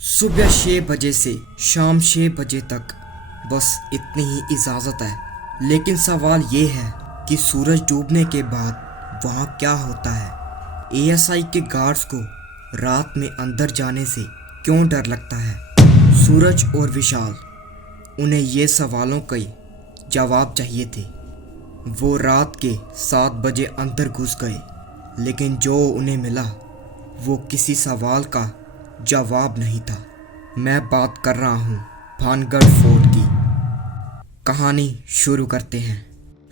सुबह 6 बजे से शाम 6 बजे तक बस इतनी ही इजाज़त है। लेकिन सवाल ये है कि सूरज डूबने के बाद वहाँ क्या होता है। एएसआई के गार्ड्स को रात में अंदर जाने से क्यों डर लगता है। सूरज और विशाल, उन्हें ये सवालों के जवाब चाहिए थे। वो रात के 7 बजे अंदर घुस गए, लेकिन जो उन्हें मिला वो किसी सवाल का जवाब नहीं था। मैं बात कर रहा हूँ भानगढ़ फोर्ट की। कहानी शुरू करते हैं।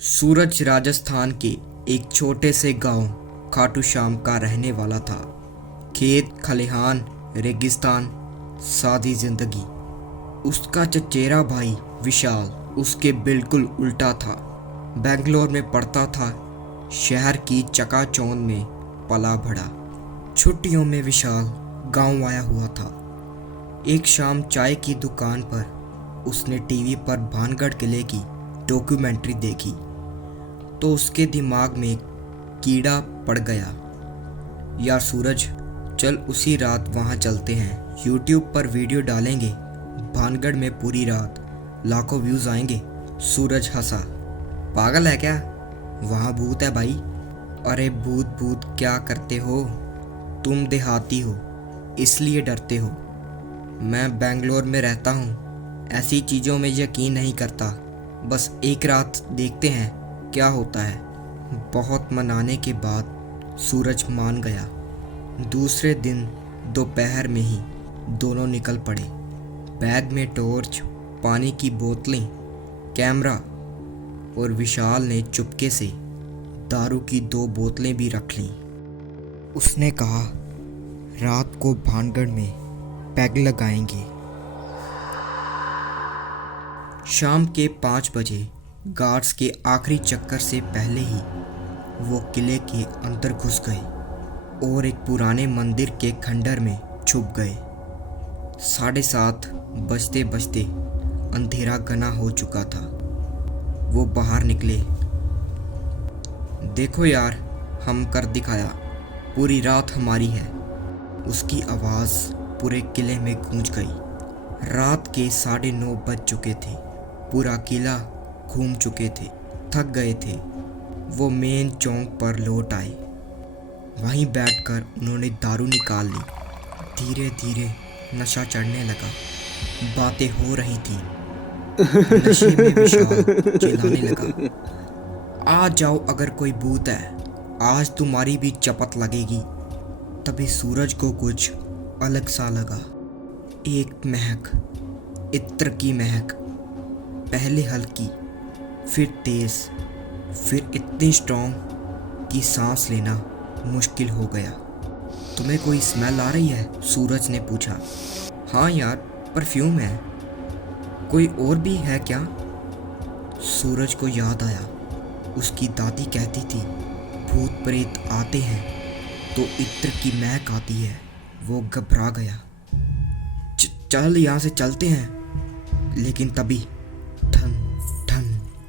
सूरज राजस्थान के एक छोटे से गांव खाटू श्याम का रहने वाला था। खेत खलिहान, रेगिस्तान, सादी जिंदगी। उसका चचेरा भाई विशाल उसके बिल्कुल उल्टा था। बेंगलोर में पढ़ता था, शहर की चकाचौंध में पला बढ़ा। छुट्टियों में विशाल गांव आया हुआ था। एक शाम चाय की दुकान पर उसने टीवी पर भानगढ़ किले की डॉक्यूमेंट्री देखी तो उसके दिमाग में एक कीड़ा पड़ गया। यार सूरज, चल उसी रात वहां चलते हैं। यूट्यूब पर वीडियो डालेंगे, भानगढ़ में पूरी रात, लाखों व्यूज आएंगे। सूरज हंसा। पागल है क्या? वहां भूत है भाई। अरे भूत भूत क्या करते हो, तुम देहाती हो इसलिए डरते हो। मैं बेंगलोर में रहता हूँ, ऐसी चीज़ों में यकीन नहीं करता। बस एक रात देखते हैं क्या होता है। बहुत मनाने के बाद सूरज मान गया। दूसरे दिन दोपहर में ही दोनों निकल पड़े। बैग में टॉर्च, पानी की बोतलें, कैमरा, और विशाल ने चुपके से दारू की 2 बोतलें भी रख लीं। उसने कहा, रात को भानगढ़ में पैग लगाएंगे। शाम के 5 बजे गार्ड्स के आखिरी चक्कर से पहले ही वो किले के अंदर घुस गए और एक पुराने मंदिर के खंडर में छुप गए। 7:30 बजते बजते अंधेरा घना हो चुका था। वो बाहर निकले। देखो यार, हम कर दिखाया, पूरी रात हमारी है। उसकी आवाज़ पूरे किले में गूंज गई। रात के 9:30 बज चुके थे। पूरा किला घूम चुके थे, थक गए थे। वो मेन चौक पर लौट आए। वहीं बैठकर उन्होंने दारू निकाल ली। धीरे धीरे नशा चढ़ने लगा। बातें हो रही थी। नशे में विशाल चिल्लाने लगा, आ जाओ अगर कोई भूत है, आज तुम्हारी भी चपत लगेगी। तभी सूरज को कुछ अलग सा लगा। एक महक, इत्र की महक, पहले हल्की, फिर तेज, फिर इतनी स्ट्रॉन्ग कि सांस लेना मुश्किल हो गया। तुम्हें कोई स्मेल आ रही है? सूरज ने पूछा। हाँ यार, परफ्यूम है। कोई और भी है क्या? सूरज को याद आया, उसकी दादी कहती थी भूत प्रेत आते हैं तो इत्र की महक आती है। वो घबरा गया। चल यहाँ से चलते हैं। लेकिन तभी ठन ठन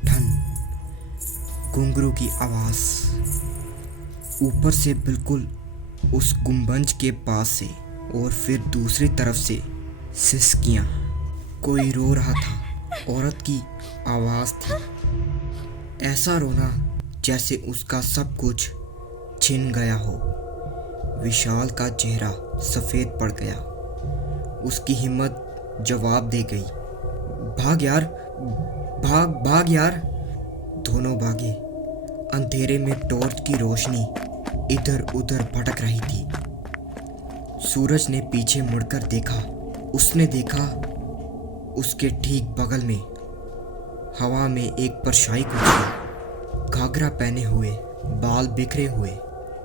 ठन घुंघरू की आवाज ऊपर से, बिल्कुल उस गुंबज के पास से, और फिर दूसरी तरफ से सिसकियां। कोई रो रहा था। औरत की आवाज थी। ऐसा रोना जैसे उसका सब कुछ छिन गया हो। विशाल का चेहरा सफ़ेद पड़ गया। उसकी हिम्मत जवाब दे गई, भाग यार, भाग भाग यार। दोनों भागे। अंधेरे में टॉर्च की रोशनी इधर उधर भटक रही थी। सूरज ने पीछे मुड़कर देखा। उसने देखा उसके ठीक बगल में हवा में एक परछाई गुजरी। घाघरा पहने हुए, बाल बिखरे हुए,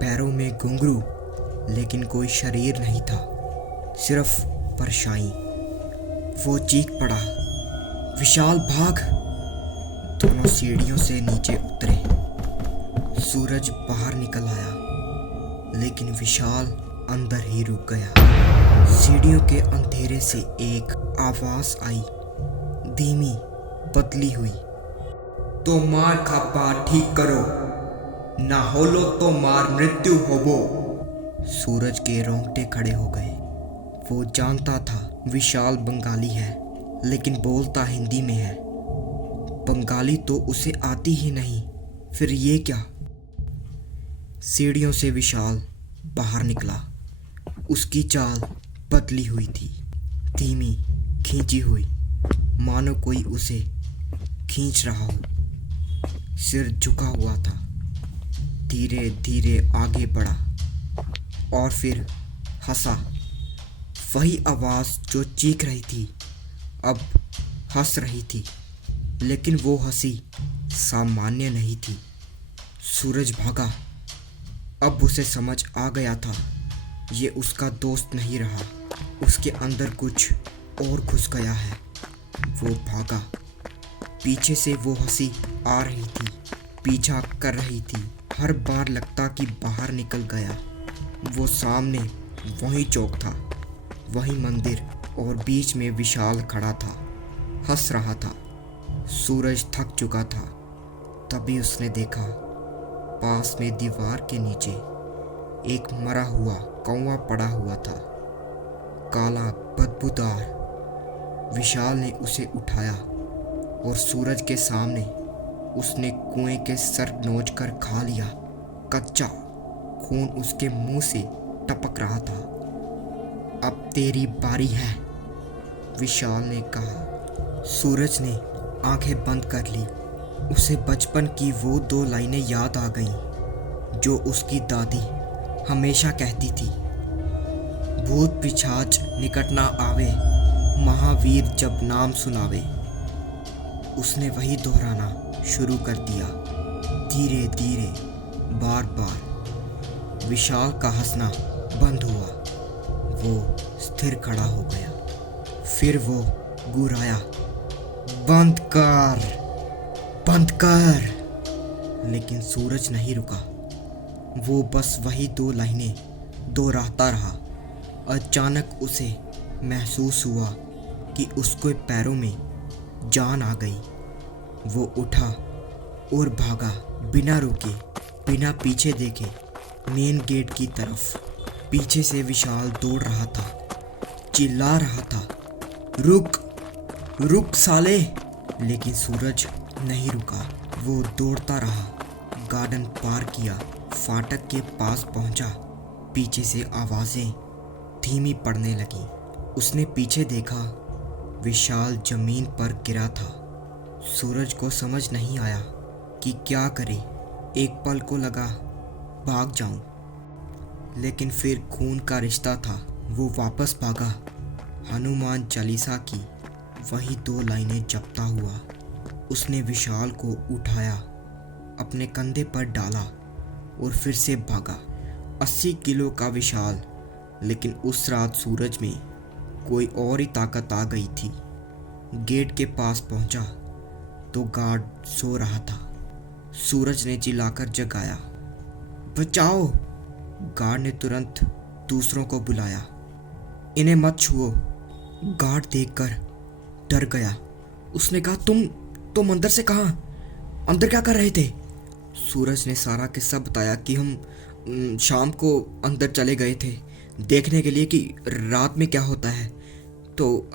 पैरों में घुंघरू, लेकिन कोई शरीर नहीं था, सिर्फ परछाई। वो चीख पड़ा, विशाल भाग। दोनों सीढ़ियों से नीचे उतरे। सूरज बाहर निकल आया, लेकिन विशाल अंदर ही रुक गया। सीढ़ियों के अंधेरे से एक आवाज आई, धीमी, पतली हुई, तो मार खापा ठीक करो, ना होलो तो मार मृत्यु होबो। सूरज के रोंगटे खड़े हो गए। वो जानता था विशाल बंगाली है, लेकिन बोलता हिंदी में है। बंगाली तो उसे आती ही नहीं, फिर ये क्या। सीढ़ियों से विशाल बाहर निकला। उसकी चाल बदली हुई थी, धीमी, खींची हुई, मानो कोई उसे खींच रहा हो। सिर झुका हुआ था। धीरे धीरे आगे बढ़ा और फिर हंसा। वही आवाज़ जो चीख रही थी अब हंस रही थी, लेकिन वो हंसी सामान्य नहीं थी। सूरज भागा। अब उसे समझ आ गया था, ये उसका दोस्त नहीं रहा, उसके अंदर कुछ और घुस गया है। वो भागा। पीछे से वो हंसी आ रही थी, पीछा कर रही थी। हर बार लगता कि बाहर निकल गया। वो सामने वही चौक था, वही मंदिर, और बीच में विशाल खड़ा था, हंस रहा था। सूरज थक चुका था। तभी उसने देखा, पास में दीवार के नीचे एक मरा हुआ कौवा पड़ा हुआ था, काला, बदबूदार। विशाल ने उसे उठाया और सूरज के सामने उसने कुएं के सर नोच कर खा लिया। कच्चा खून उसके मुंह से टपक रहा था। अब तेरी बारी है, विशाल ने कहा। सूरज ने आंखें बंद कर ली। उसे बचपन की वो 2 लाइनें याद आ गईं जो उसकी दादी हमेशा कहती थी। भूत पिशाच निकट ना आवे, महावीर जब नाम सुनावे। उसने वही दोहराना शुरू कर दिया, धीरे धीरे, बार बार। विशाल का हंसना बंद हुआ। वो स्थिर खड़ा हो गया। फिर वो गुर्राया, बंद कर, बंद कर। लेकिन सूरज नहीं रुका। वो बस वही 2 लाइनें दोहराता रहा। अचानक उसे महसूस हुआ कि उसके पैरों में जान आ गई। वो उठा और भागा, बिना रुके, बिना पीछे देखे, मेन गेट की तरफ। पीछे से विशाल दौड़ रहा था, चिल्ला रहा था, रुक, रुक साले। लेकिन सूरज नहीं रुका। वो दौड़ता रहा, गार्डन पार किया, फाटक के पास पहुंचा। पीछे से आवाज़ें धीमी पड़ने लगी। उसने पीछे देखा, विशाल जमीन पर गिरा था। सूरज को समझ नहीं आया कि क्या करे। एक पल को लगा भाग जाऊं, लेकिन फिर खून का रिश्ता था। वो वापस भागा, हनुमान चालीसा की वही 2 लाइनें जपता हुआ। उसने विशाल को उठाया, अपने कंधे पर डाला और फिर से भागा। 80 किलो का विशाल, लेकिन उस रात सूरज में कोई और ही ताकत आ गई थी। गेट के पास पहुंचा तो गार्ड सो रहा था। सूरज ने चिल्लाकर जगाया, बचाओ। गार्ड ने तुरंत दूसरों को बुलाया, इन्हें मत छुओ। गार्ड देखकर डर गया। उसने कहा, तुम अंदर से कहाँ, अंदर क्या कर रहे थे? सूरज ने सारा किस्सा बताया कि हम शाम को अंदर चले गए थे देखने के लिए कि रात में क्या होता है, तो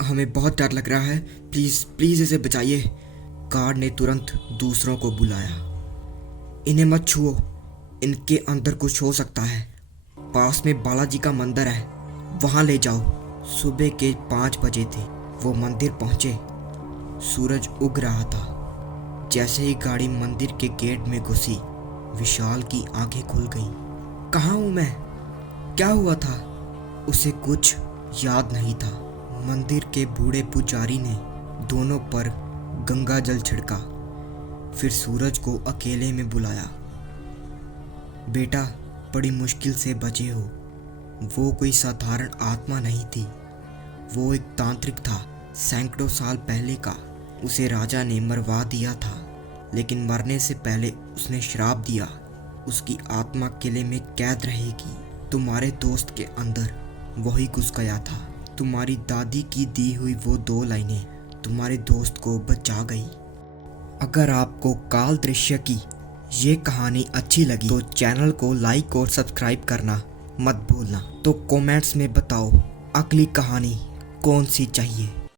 हमें बहुत डर लग रहा है, प्लीज़ प्लीज़ इसे बचाइए। गार्ड ने तुरंत दूसरों को बुलाया, इन्हें मत छुओ, इनके अंदर कुछ हो सकता है। पास में बालाजी का मंदिर है, वहाँ ले जाओ। सुबह के 5 बजे थे। वो मंदिर पहुँचे। सूरज उग रहा था। जैसे ही गाड़ी मंदिर के गेट में घुसी, विशाल की आंखें खुल गईं। कहाँ हूँ मैं? क्या हुआ था? उसे कुछ याद नहीं था। मंदिर के बूढ़े पुजारी ने दोनों पर गंगा जल छिड़का, फिर सूरज को अकेले में बुलाया। बेटा, बड़ी मुश्किल से बचे हो। वो कोई साधारण आत्मा नहीं थी, वो एक तांत्रिक था, सैकड़ों साल पहले का। उसे राजा ने मरवा दिया था, लेकिन मरने से पहले उसने श्राप दिया, उसकी आत्मा किले में कैद रहेगी। तुम्हारे दोस्त के अंदर वही घुस गया था। तुम्हारी दादी की दी हुई वो 2 लाइनें तुम्हारे दोस्त को बचा गई। अगर आपको काल दृश्य की ये कहानी अच्छी लगी तो चैनल को लाइक और सब्सक्राइब करना मत भूलना। तो कमेंट्स में बताओ अगली कहानी कौन सी चाहिए?